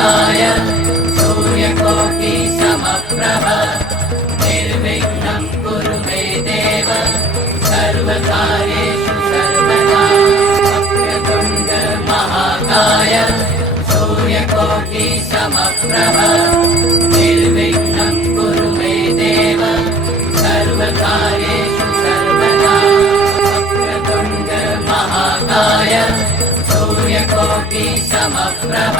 महाकाय सूर्यकोटि समप्रभ निर्विघ्नं कुरु मे देव सर्वकार्येषु सर्वदा वक्रतुण्ड महाकाय सूर्यकोटि समप्रभ निर्विघ्नं कुरु मे देव सर्वकार्येषु सर्वदा वक्रतुण्ड महाकाय सूर्यकोटि समप्रभ